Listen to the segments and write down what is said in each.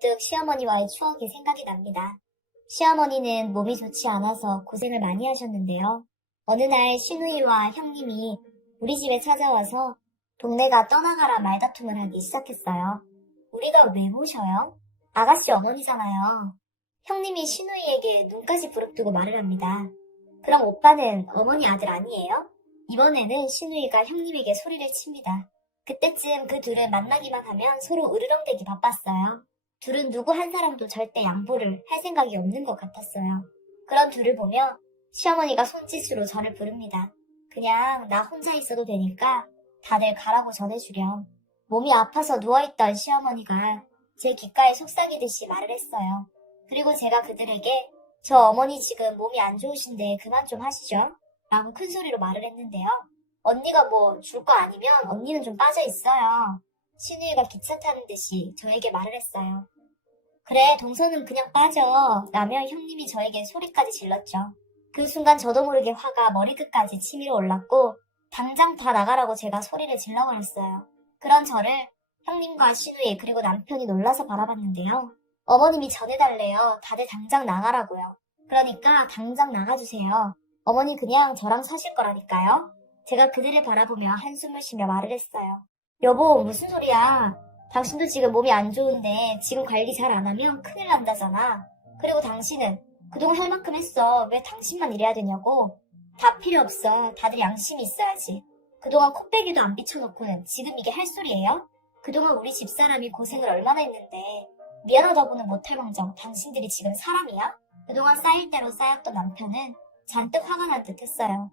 문득 시어머니와의 추억이 생각이 납니다. 시어머니는 몸이 좋지 않아서 고생을 많이 하셨는데요. 어느 날 시누이와 형님이 우리 집에 찾아와서 동네가 떠나가라 말다툼을 하기 시작했어요. 우리가 왜 모셔요? 아가씨 어머니잖아요. 형님이 시누이에게 눈까지 부릅뜨고 말을 합니다. 그럼 오빠는 어머니 아들 아니에요? 이번에는 시누이가 형님에게 소리를 칩니다. 그때쯤 그 둘은 만나기만 하면 서로 으르렁대기 바빴어요. 둘은 누구 한 사람도 절대 양보를 할 생각이 없는 것 같았어요. 그런 둘을 보며 시어머니가 손짓으로 저를 부릅니다. 그냥 나 혼자 있어도 되니까 다들 가라고 전해주렴. 몸이 아파서 누워있던 시어머니가 제 귓가에 속삭이듯이 말을 했어요. 그리고 제가 그들에게 저 어머니 지금 몸이 안 좋으신데 그만 좀 하시죠. 라고 큰 소리로 말을 했는데요. 언니가 뭐 줄 거 아니면 언니는 좀 빠져 있어요. 시누이가 기차 타는 듯이 저에게 말을 했어요. 그래, 동서는 그냥 빠져. 라며 형님이 저에게 소리까지 질렀죠. 그 순간 저도 모르게 화가 머리끝까지 치밀어 올랐고 당장 다 나가라고 제가 소리를 질러버렸어요. 그런 저를 형님과 시누이 그리고 남편이 놀라서 바라봤는데요. 어머님이 전해달래요. 다들 당장 나가라고요. 그러니까 당장 나가주세요. 어머니 그냥 저랑 사실 거라니까요. 제가 그들을 바라보며 한숨을 쉬며 말을 했어요. 여보, 무슨 소리야. 당신도 지금 몸이 안 좋은데 지금 관리 잘 안 하면 큰일 난다잖아. 그리고 당신은 그동안 할 만큼 했어. 왜 당신만 이래야 되냐고. 다 필요 없어. 다들 양심이 있어야지. 그동안 콧배기도 안 비춰놓고는 지금 이게 할 소리예요? 그동안 우리 집사람이 고생을 얼마나 했는데 미안하다고는 못할 망정 당신들이 지금 사람이야? 그동안 쌓일 대로 쌓였던 남편은 잔뜩 화가 난 듯 했어요.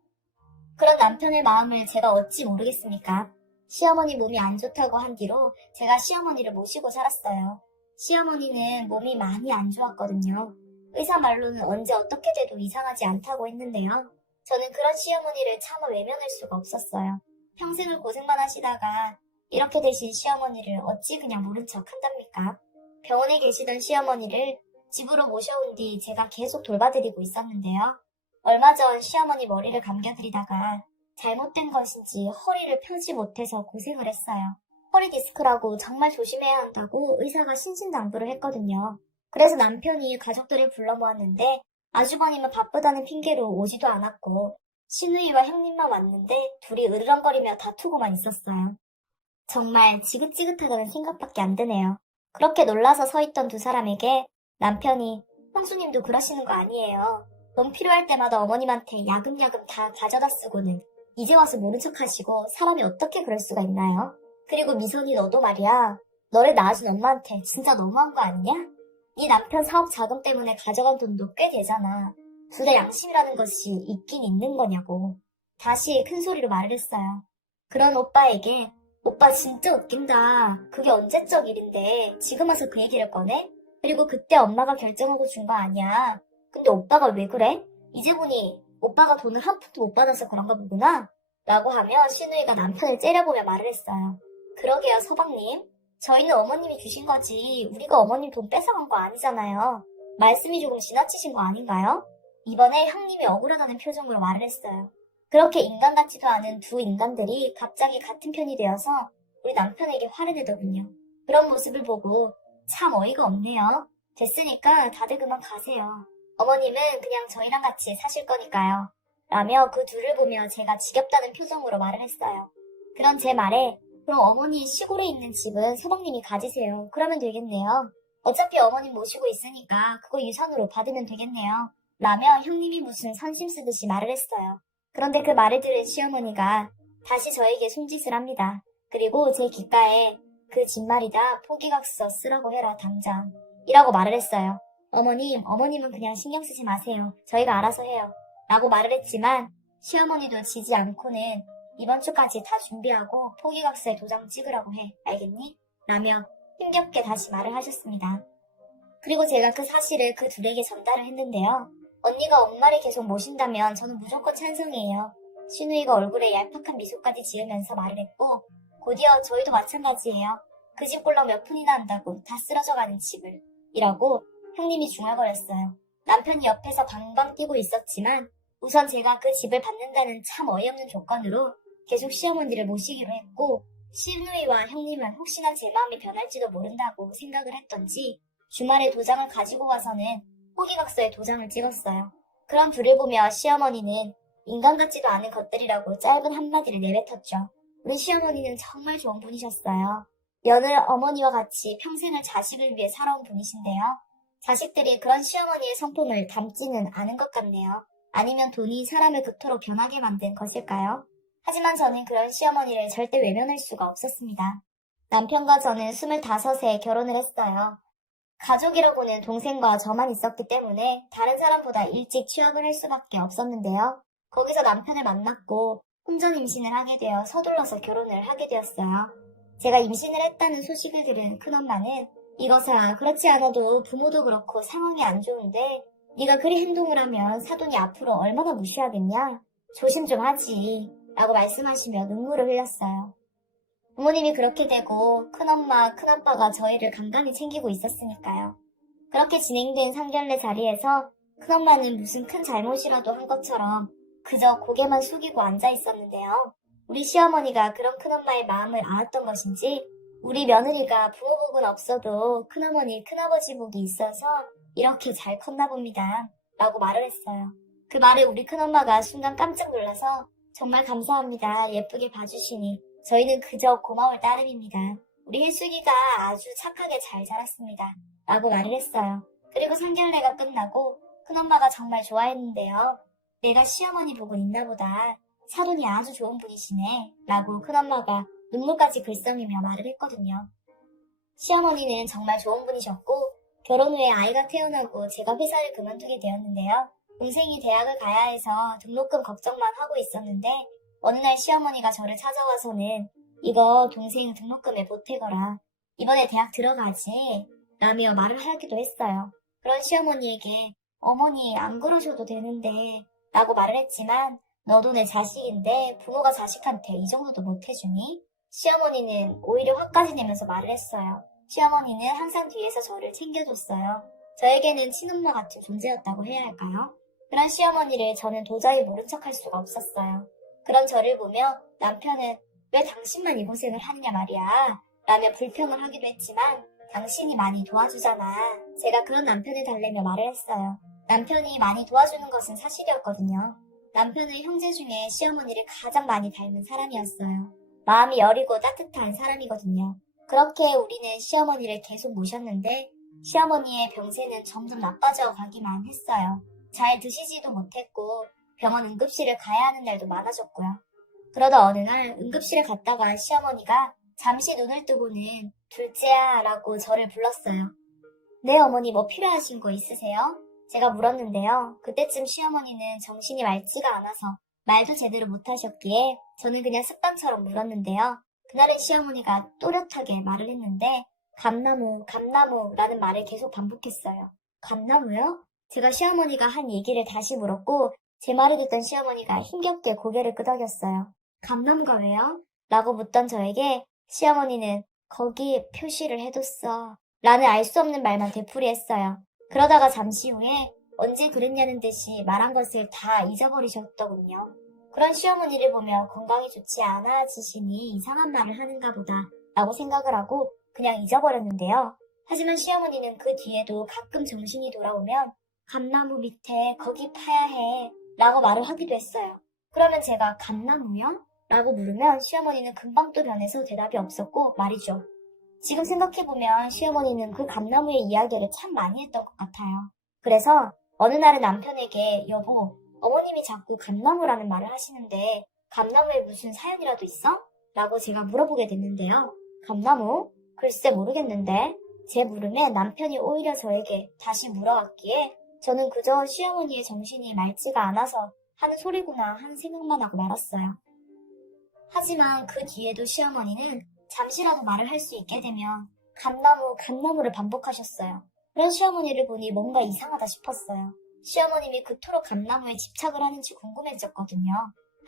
그런 남편의 마음을 제가 어찌 모르겠습니까? 시어머니 몸이 안 좋다고 한 뒤로 제가 시어머니를 모시고 살았어요. 시어머니는 몸이 많이 안 좋았거든요. 의사 말로는 언제 어떻게 돼도 이상하지 않다고 했는데요. 저는 그런 시어머니를 차마 외면할 수가 없었어요. 평생을 고생만 하시다가 이렇게 되신 시어머니를 어찌 그냥 모른 척 한답니까? 병원에 계시던 시어머니를 집으로 모셔온 뒤 제가 계속 돌봐드리고 있었는데요. 얼마 전 시어머니 머리를 감겨드리다가 잘못된 것인지 허리를 펴지 못해서 고생을 했어요. 허리 디스크라고 정말 조심해야 한다고 의사가 신신당부를 했거든요. 그래서 남편이 가족들을 불러 모았는데 아주버님은 바쁘다는 핑계로 오지도 않았고 시누이와 형님만 왔는데 둘이 으르렁거리며 다투고만 있었어요. 정말 지긋지긋하다는 생각밖에 안 드네요. 그렇게 놀라서 서 있던 두 사람에게 남편이 형수님도 그러시는 거 아니에요. 돈 필요할 때마다 어머님한테 야금야금 다 가져다 쓰고는 이제 와서 모른 척 하시고 사람이 어떻게 그럴 수가 있나요? 그리고 미선이 너도 말이야. 너를 낳아준 엄마한테 진짜 너무한 거 아니냐? 네 남편 사업 자금 때문에 가져간 돈도 꽤 되잖아. 둘의 양심이라는 것이 있긴 있는 거냐고. 다시 큰 소리로 말을 했어요. 그런 오빠에게 오빠 진짜 웃긴다. 그게 언제적 일인데 지금 와서 그 얘기를 꺼내? 그리고 그때 엄마가 결정하고 준 거 아니야. 근데 오빠가 왜 그래? 이제 보니 오빠가 돈을 한 푼도 못 받아서 그런가 보구나. 라고 하며 시누이가 남편을 째려보며 말을 했어요. 그러게요, 서방님. 저희는 어머님이 주신 거지 우리가 어머님 돈 뺏어간 거 아니잖아요. 말씀이 조금 지나치신 거 아닌가요? 이번에 형님이 억울하다는 표정으로 말을 했어요. 그렇게 인간 같지도 않은 두 인간들이 갑자기 같은 편이 되어서 우리 남편에게 화를 내더군요. 그런 모습을 보고 참 어이가 없네요. 됐으니까 다들 그만 가세요. 어머님은 그냥 저희랑 같이 사실 거니까요. 라며 그 둘을 보며 제가 지겹다는 표정으로 말을 했어요. 그런 제 말에 그럼 어머니 시골에 있는 집은 서방님이 가지세요. 그러면 되겠네요. 어차피 어머님 모시고 있으니까 그거 유산으로 받으면 되겠네요. 라며 형님이 무슨 선심 쓰듯이 말을 했어요. 그런데 그 말을 들은 시어머니가 다시 저에게 손짓을 합니다. 그리고 제 귓가에 그 진말이다 포기각서 쓰라고 해라 당장 이라고 말을 했어요. 어머님은 그냥 신경 쓰지 마세요. 저희가 알아서 해요. 라고 말을 했지만 시어머니도 지지 않고는 이번 주까지 다 준비하고 포기각서에 도장 찍으라고 해. 알겠니? 라며 힘겹게 다시 말을 하셨습니다. 그리고 제가 그 사실을 그 둘에게 전달을 했는데요. 언니가 엄마를 계속 모신다면 저는 무조건 찬성이에요. 시누이가 얼굴에 얄팍한 미소까지 지으면서 말을 했고 곧이어 저희도 마찬가지예요. 그 집 꼴랑 몇 푼이나 한다고 다 쓰러져가는 집을 이라고 형님이 중얼거렸어요. 남편이 옆에서 방방 뛰고 있었지만 우선 제가 그 집을 받는다는 참 어이없는 조건으로 계속 시어머니를 모시기로 했고 시누이와 형님은 혹시나 제 마음이 변할지도 모른다고 생각을 했던지 주말에 도장을 가지고 와서는 호기각서에 도장을 찍었어요. 그런 불을 보며 시어머니는 인간 같지도 않은 것들이라고 짧은 한마디를 내뱉었죠. 우리 시어머니는 정말 좋은 분이셨어요. 며느 어머니와 같이 평생을 자식을 위해 살아온 분이신데요. 자식들이 그런 시어머니의 성품을 닮지는 않은 것 같네요. 아니면 돈이 사람을 그토록 변하게 만든 것일까요? 하지만 저는 그런 시어머니를 절대 외면할 수가 없었습니다. 남편과 저는 25세 결혼을 했어요. 가족이라고는 동생과 저만 있었기 때문에 다른 사람보다 일찍 취업을 할 수밖에 없었는데요. 거기서 남편을 만났고 혼전 임신을 하게 되어 서둘러서 결혼을 하게 되었어요. 제가 임신을 했다는 소식을 들은 큰엄마는 이것아, 그렇지 않아도 부모도 그렇고 상황이 안 좋은데 네가 그리 행동을 하면 사돈이 앞으로 얼마나 무시하겠냐? 조심 좀 하지 라고 말씀하시며 눈물을 흘렸어요. 부모님이 그렇게 되고 큰엄마, 큰아빠가 저희를 간간히 챙기고 있었으니까요. 그렇게 진행된 상견례 자리에서 큰엄마는 무슨 큰 잘못이라도 한 것처럼 그저 고개만 숙이고 앉아 있었는데요. 우리 시어머니가 그런 큰엄마의 마음을 알았던 것인지 우리 며느리가 부모 복은 없어도 큰어머니, 큰아버지 복이 있어서 이렇게 잘 컸나 봅니다. 라고 말을 했어요. 그 말에 우리 큰엄마가 순간 깜짝 놀라서 정말 감사합니다. 예쁘게 봐주시니 저희는 그저 고마울 따름입니다. 우리 혜숙이가 아주 착하게 잘 자랐습니다. 라고 말을 했어요. 그리고 상견례가 끝나고 큰엄마가 정말 좋아했는데요. 내가 시어머니 복은 있나 보다. 사돈이 아주 좋은 분이시네. 라고 큰엄마가 눈물까지 글썽이며 말을 했거든요. 시어머니는 정말 좋은 분이셨고 결혼 후에 아이가 태어나고 제가 회사를 그만두게 되었는데요. 동생이 대학을 가야 해서 등록금 걱정만 하고 있었는데 어느 날 시어머니가 저를 찾아와서는 이거 동생 등록금에 보태거라. 이번에 대학 들어가지? 라며 말을 하기도 했어요. 그런 시어머니에게 어머니 안 그러셔도 되는데 라고 말을 했지만 너도 내 자식인데 부모가 자식한테 이 정도도 못해주니? 시어머니는 오히려 화까지 내면서 말을 했어요. 시어머니는 항상 뒤에서 저를 챙겨줬어요. 저에게는 친엄마 같은 존재였다고 해야 할까요? 그런 시어머니를 저는 도저히 모른 척할 수가 없었어요. 그런 저를 보며 남편은 왜 당신만 이 고생을 하느냐 말이야 라며 불평을 하기도 했지만 당신이 많이 도와주잖아. 제가 그런 남편을 달래며 말을 했어요. 남편이 많이 도와주는 것은 사실이었거든요. 남편은 형제 중에 시어머니를 가장 많이 닮은 사람이었어요. 마음이 여리고 따뜻한 사람이거든요. 그렇게 우리는 시어머니를 계속 모셨는데 시어머니의 병세는 점점 나빠져 가기만 했어요. 잘 드시지도 못했고 병원 응급실을 가야 하는 날도 많아졌고요. 그러다 어느 날 응급실에 갔다가 시어머니가 잠시 눈을 뜨고는 둘째야 라고 저를 불렀어요. 네 어머니 뭐 필요하신 거 있으세요? 제가 물었는데요. 그때쯤 시어머니는 정신이 맑지가 않아서 말도 제대로 못하셨기에 저는 그냥 습관처럼 물었는데요. 그날은 시어머니가 또렷하게 말을 했는데 감나무, 감나무라는 말을 계속 반복했어요. 감나무요? 제가 시어머니가 한 얘기를 다시 물었고 제 말을 듣던 시어머니가 힘겹게 고개를 끄덕였어요. 감나무가 왜요? 라고 묻던 저에게 시어머니는 거기 표시를 해뒀어 라는 알 수 없는 말만 되풀이했어요. 그러다가 잠시 후에 언제 그랬냐는 듯이 말한 것을 다 잊어버리셨더군요. 그런 시어머니를 보며 건강이 좋지 않아지시니 이상한 말을 하는가 보다 라고 생각을 하고 그냥 잊어버렸는데요. 하지만 시어머니는 그 뒤에도 가끔 정신이 돌아오면 감나무 밑에 거기 파야 해 라고 말을 하기도 했어요. 그러면 제가 감나무요? 라고 물으면 시어머니는 금방 또 변해서 대답이 없었고 말이죠. 지금 생각해보면 시어머니는 그 감나무의 이야기를 참 많이 했던 것 같아요. 그래서 어느 날은 남편에게 여보, 어머님이 자꾸 감나무라는 말을 하시는데 감나무에 무슨 사연이라도 있어? 라고 제가 물어보게 됐는데요. 감나무? 글쎄 모르겠는데 제 물음에 남편이 오히려 저에게 다시 물어왔기에 저는 그저 시어머니의 정신이 맑지가 않아서 하는 소리구나 하는 생각만 하고 말았어요. 하지만 그 뒤에도 시어머니는 잠시라도 말을 할 수 있게 되면 감나무, 감나무를 반복하셨어요. 그런 시어머니를 보니 뭔가 이상하다 싶었어요. 시어머님이 그토록 감나무에 집착을 하는지 궁금해졌거든요.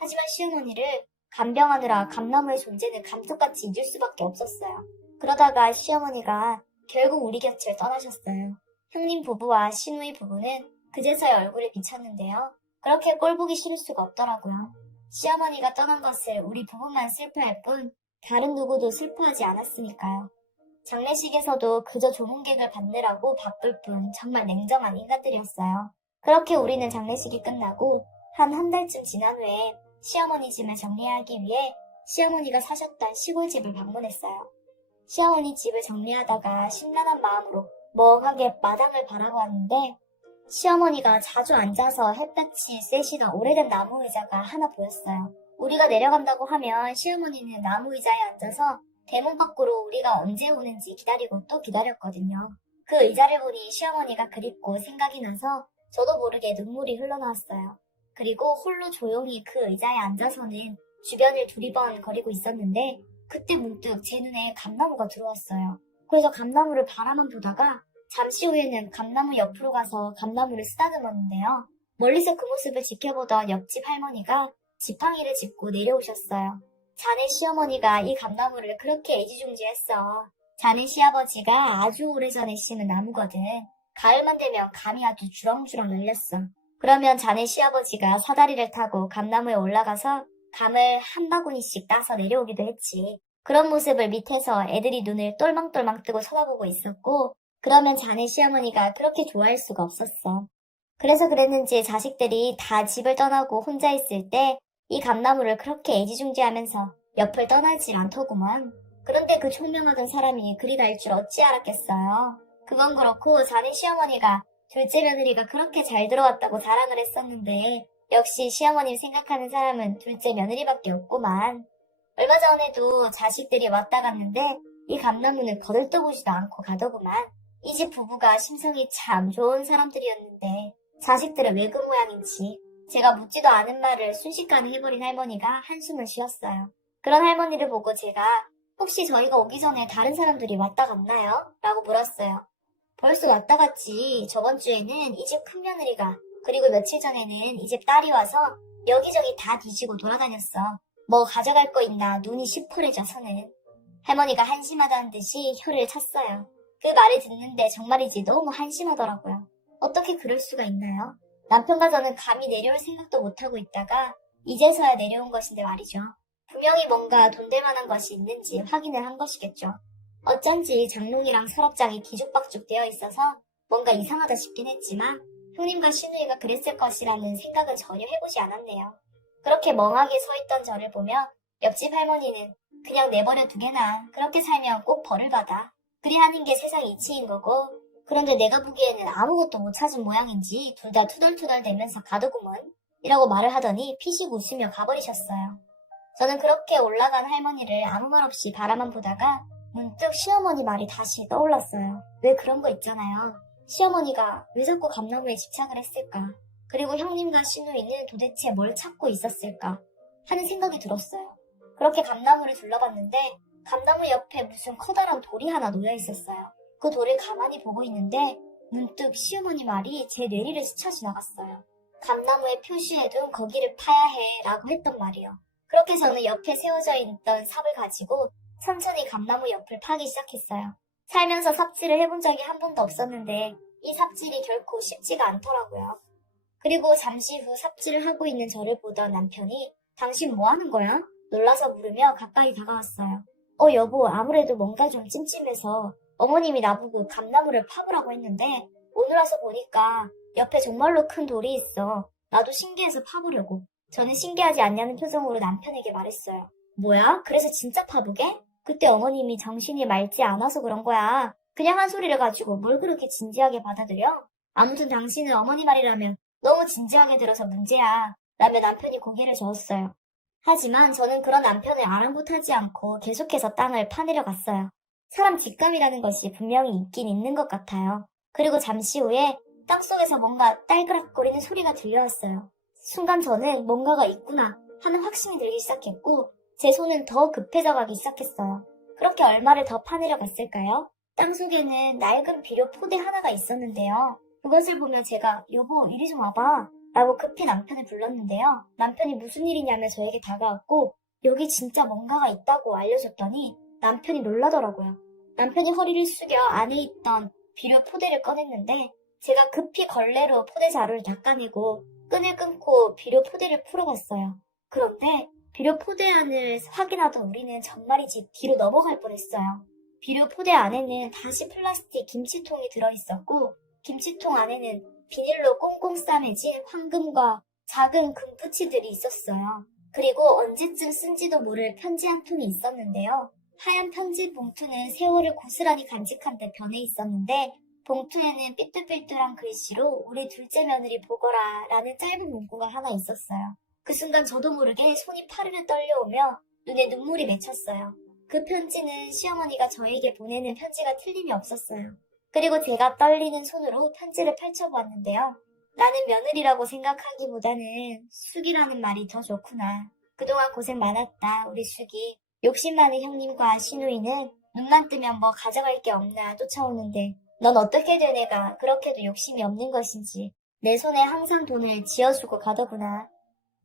하지만 시어머니를 간병하느라 감나무의 존재는 감쪽같이 잊을 수밖에 없었어요. 그러다가 시어머니가 결국 우리 곁을 떠나셨어요. 형님 부부와 시누이 부부는 그제서야 얼굴에 비쳤는데요. 그렇게 꼴보기 싫을 수가 없더라고요. 시어머니가 떠난 것을 우리 부부만 슬퍼할 뿐 다른 누구도 슬퍼하지 않았으니까요. 장례식에서도 그저 조문객을 받느라고 바쁠 뿐 정말 냉정한 인간들이었어요. 그렇게 우리는 장례식이 끝나고 한 달쯤 지난 후에 시어머니 짐을 정리하기 위해 시어머니가 사셨던 시골집을 방문했어요. 시어머니 집을 정리하다가 심란한 마음으로 멍하게 마당을 바라보았는데 시어머니가 자주 앉아서 햇볕이 쐬시던 오래된 나무 의자가 하나 보였어요. 우리가 내려간다고 하면 시어머니는 나무 의자에 앉아서 대문 밖으로 우리가 언제 오는지 기다리고 또 기다렸거든요. 그 의자를 보니 시어머니가 그립고 생각이 나서 저도 모르게 눈물이 흘러나왔어요. 그리고 홀로 조용히 그 의자에 앉아서는 주변을 두리번거리고 있었는데 그때 문득 제 눈에 감나무가 들어왔어요. 그래서 감나무를 바라만 보다가 잠시 후에는 감나무 옆으로 가서 감나무를 쓰다듬었는데요. 멀리서 그 모습을 지켜보던 옆집 할머니가 지팡이를 짚고 내려오셨어요. 자네 시어머니가 이 감나무를 그렇게 애지중지했어. 자네 시아버지가 아주 오래전에 심은 나무거든. 가을만 되면 감이 아주 주렁주렁 열렸어. 그러면 자네 시아버지가 사다리를 타고 감나무에 올라가서 감을 한 바구니씩 따서 내려오기도 했지. 그런 모습을 밑에서 애들이 눈을 똘망똘망 뜨고 쳐다보고 있었고 그러면 자네 시어머니가 그렇게 좋아할 수가 없었어. 그래서 그랬는지 자식들이 다 집을 떠나고 혼자 있을 때 이 감나무를 그렇게 애지중지하면서 옆을 떠나질 않더구먼. 그런데 그 총명하던 사람이 그리 갈 줄 어찌 알았겠어요. 그건 그렇고 자네 시어머니가 둘째 며느리가 그렇게 잘 들어왔다고 자랑을 했었는데 역시 시어머님 생각하는 사람은 둘째 며느리밖에 없구만. 얼마 전에도 자식들이 왔다 갔는데 이 감나무는 거들떠보지도 않고 가더구만. 이 집 부부가 심성이 참 좋은 사람들이었는데 자식들은 왜 그 모양인지 제가 묻지도 않은 말을 순식간에 해버린 할머니가 한숨을 쉬었어요. 그런 할머니를 보고 제가 혹시 저희가 오기 전에 다른 사람들이 왔다 갔나요? 라고 물었어요. 벌써 왔다 갔지. 저번 주에는 이 집 큰며느리가 그리고 며칠 전에는 이 집 딸이 와서 여기저기 다 뒤지고 돌아다녔어. 뭐 가져갈 거 있나 눈이 시퍼래져서는. 할머니가 한심하다는 듯이 혀를 찼어요. 그 말을 듣는데 정말이지 너무 한심하더라고요. 어떻게 그럴 수가 있나요? 남편과 저는 감히 내려올 생각도 못하고 있다가 이제서야 내려온 것인데 말이죠. 분명히 뭔가 돈 될 만한 것이 있는지 확인을 한 것이겠죠. 어쩐지 장롱이랑 서랍장이 뒤죽박죽 되어 있어서 뭔가 이상하다 싶긴 했지만 형님과 시누이가 그랬을 것이라는 생각은 전혀 해보지 않았네요. 그렇게 멍하게 서 있던 저를 보며 옆집 할머니는 그냥 내버려 두게나 그렇게 살면 꼭 벌을 받아. 그리 하는 게 세상 이치인 거고 그런데 내가 보기에는 아무것도 못 찾은 모양인지 둘 다 투덜투덜대면서 가더구먼 이라고 말을 하더니 피식 웃으며 가버리셨어요. 저는 그렇게 올라간 할머니를 아무 말 없이 바라만 보다가 문득 시어머니 말이 다시 떠올랐어요. 왜 그런 거 있잖아요. 시어머니가 왜 자꾸 감나무에 집착을 했을까? 그리고 형님과 시누이는 도대체 뭘 찾고 있었을까? 하는 생각이 들었어요. 그렇게 감나무를 둘러봤는데 감나무 옆에 무슨 커다란 돌이 하나 놓여 있었어요. 그 돌을 가만히 보고 있는데 문득 시어머니 말이 제 뇌리를 스쳐 지나갔어요. 감나무에 표시해둔 거기를 파야 해 라고 했던 말이요. 그렇게 저는 옆에 세워져 있던 삽을 가지고 천천히 감나무 옆을 파기 시작했어요. 살면서 삽질을 해본 적이 한 번도 없었는데 이 삽질이 결코 쉽지가 않더라고요. 그리고 잠시 후 삽질을 하고 있는 저를 보던 남편이 당신 뭐 하는 거야? 놀라서 물으며 가까이 다가왔어요. 여보, 아무래도 뭔가 좀 찜찜해서 어머님이 나보고 감나무를 파보라고 했는데 오늘 와서 보니까 옆에 정말로 큰 돌이 있어. 나도 신기해서 파보려고. 저는 신기하지 않냐는 표정으로 남편에게 말했어요. 뭐야? 그래서 진짜 파보게? 그때 어머님이 정신이 맑지 않아서 그런 거야. 그냥 한 소리를 가지고 뭘 그렇게 진지하게 받아들여? 아무튼 당신은 어머니 말이라면 너무 진지하게 들어서 문제야. 라며 남편이 고개를 저었어요. 하지만 저는 그런 남편을 아랑곳하지 않고 계속해서 땅을 파내려 갔어요. 사람 직감이라는 것이 분명히 있긴 있는 것 같아요. 그리고 잠시 후에 땅속에서 뭔가 딸그락거리는 소리가 들려왔어요. 순간 저는 뭔가가 있구나 하는 확신이 들기 시작했고 제 손은 더 급해져 가기 시작했어요. 그렇게 얼마를 더 파내려 갔을까요? 땅속에는 낡은 비료 포대 하나가 있었는데요. 그것을 보며 제가 여보 이리 좀 와봐 라고 급히 남편을 불렀는데요. 남편이 무슨 일이냐며 저에게 다가왔고 여기 진짜 뭔가가 있다고 알려줬더니 남편이 놀라더라고요. 남편이 허리를 숙여 안에 있던 비료 포대를 꺼냈는데 제가 급히 걸레로 포대 자루를 닦아내고 끈을 끊고 비료 포대를 풀어봤어요. 그런데 비료 포대 안을 확인하던 우리는 정말이지 뒤로 넘어갈 뻔했어요. 비료 포대 안에는 다시 플라스틱 김치통이 들어있었고 김치통 안에는 비닐로 꽁꽁 싸매진 황금과 작은 금푸치들이 있었어요. 그리고 언제쯤 쓴지도 모를 편지 한 통이 있었는데요. 하얀 편지 봉투는 세월을 고스란히 간직한 데 변해 있었는데 봉투에는 삐뚤삐뚤한 글씨로 우리 둘째 며느리 보거라 라는 짧은 문구가 하나 있었어요. 그 순간 저도 모르게 손이 파르르 떨려오며 눈에 눈물이 맺혔어요. 그 편지는 시어머니가 저에게 보내는 편지가 틀림이 없었어요. 그리고 제가 떨리는 손으로 편지를 펼쳐보았는데요. 나는 며느리라고 생각하기보다는 숙이라는 말이 더 좋구나. 그동안 고생 많았다, 우리 숙이. 욕심 많은 형님과 시누이는 눈만 뜨면 뭐 가져갈 게 없나 쫓아오는데 넌 어떻게 된 애가 그렇게도 욕심이 없는 것인지 내 손에 항상 돈을 쥐어주고 가더구나.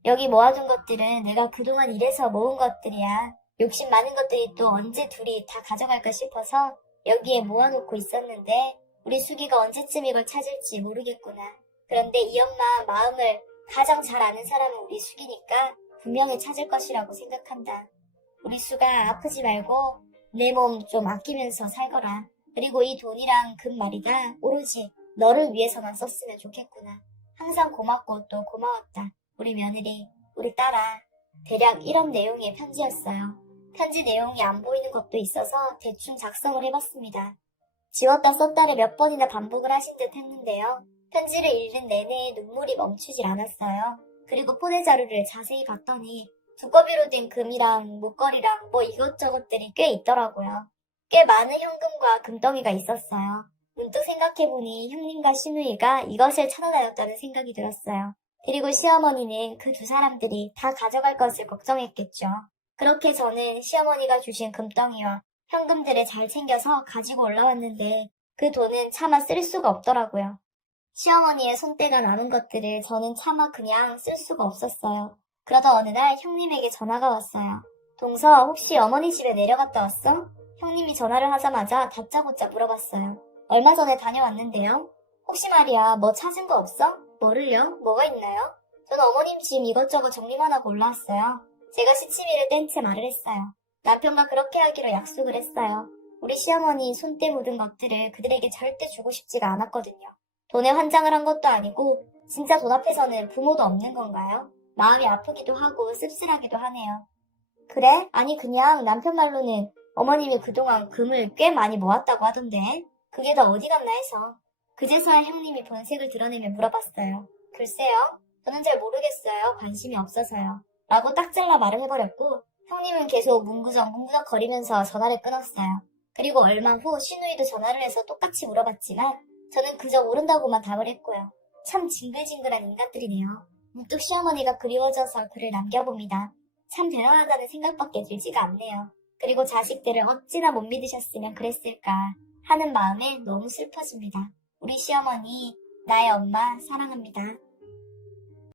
여기 모아둔 것들은 내가 그동안 일해서 모은 것들이야. 욕심 많은 것들이 또 언제 둘이 다 가져갈까 싶어서 여기에 모아놓고 있었는데 우리 숙이가 언제쯤 이걸 찾을지 모르겠구나. 그런데 이 엄마 마음을 가장 잘 아는 사람은 우리 숙이니까 분명히 찾을 것이라고 생각한다. 우리 수가 아프지 말고 내 몸 좀 아끼면서 살거라. 그리고 이 돈이랑 금 말이다. 오로지 너를 위해서만 썼으면 좋겠구나. 항상 고맙고 또 고마웠다. 우리 며느리, 우리 딸아. 대략 이런 내용의 편지였어요. 편지 내용이 안 보이는 것도 있어서 대충 작성을 해봤습니다. 지웠다 썼다를 몇 번이나 반복을 하신 듯 했는데요. 편지를 읽는 내내 눈물이 멈추질 않았어요. 그리고 포대 자루를 자세히 봤더니 두꺼비로 된 금이랑 목걸이랑 뭐 이것저것들이 꽤 있더라고요. 꽤 많은 현금과 금덩이가 있었어요. 문득 생각해보니 형님과 시누이가 이것을 찾아다녔다는 생각이 들었어요. 그리고 시어머니는 그 두 사람들이 다 가져갈 것을 걱정했겠죠. 그렇게 저는 시어머니가 주신 금덩이와 현금들을 잘 챙겨서 가지고 올라왔는데 그 돈은 차마 쓸 수가 없더라고요. 시어머니의 손때가 남은 것들을 저는 차마 그냥 쓸 수가 없었어요. 그러다 어느 날 형님에게 전화가 왔어요. 동서, 혹시 어머니 집에 내려갔다 왔어? 형님이 전화를 하자마자 다짜고짜 물어봤어요. 얼마 전에 다녀왔는데요. 혹시 말이야, 뭐 찾은 거 없어? 뭐를요? 뭐가 있나요? 저는 어머님 짐 이것저것 정리만 하고 올라왔어요. 제가 시치미를 뗀 채 말을 했어요. 남편과 그렇게 하기로 약속을 했어요. 우리 시어머니 손때 묻은 것들을 그들에게 절대 주고 싶지가 않았거든요. 돈에 환장을 한 것도 아니고 진짜 돈 앞에서는 부모도 없는 건가요? 마음이 아프기도 하고 씁쓸하기도 하네요. 그래? 아니 그냥 남편 말로는 어머님이 그동안 금을 꽤 많이 모았다고 하던데 그게 다 어디 갔나 해서 그제서야 형님이 본색을 드러내며 물어봤어요. 글쎄요. 저는 잘 모르겠어요. 관심이 없어서요. 라고 딱 잘라 말을 해버렸고 형님은 계속 문구적 거리면서 전화를 끊었어요. 그리고 얼마 후 시누이도 전화를 해서 똑같이 물어봤지만 저는 그저 모른다고만 답을 했고요. 참 징글징글한 인간들이네요. 문득 시어머니가 그리워져서 글을 남겨봅니다. 참 대단하다는 생각밖에 들지가 않네요. 그리고 자식들을 어찌나 못 믿으셨으면 그랬을까 하는 마음에 너무 슬퍼집니다. 우리 시어머니, 나의 엄마 사랑합니다.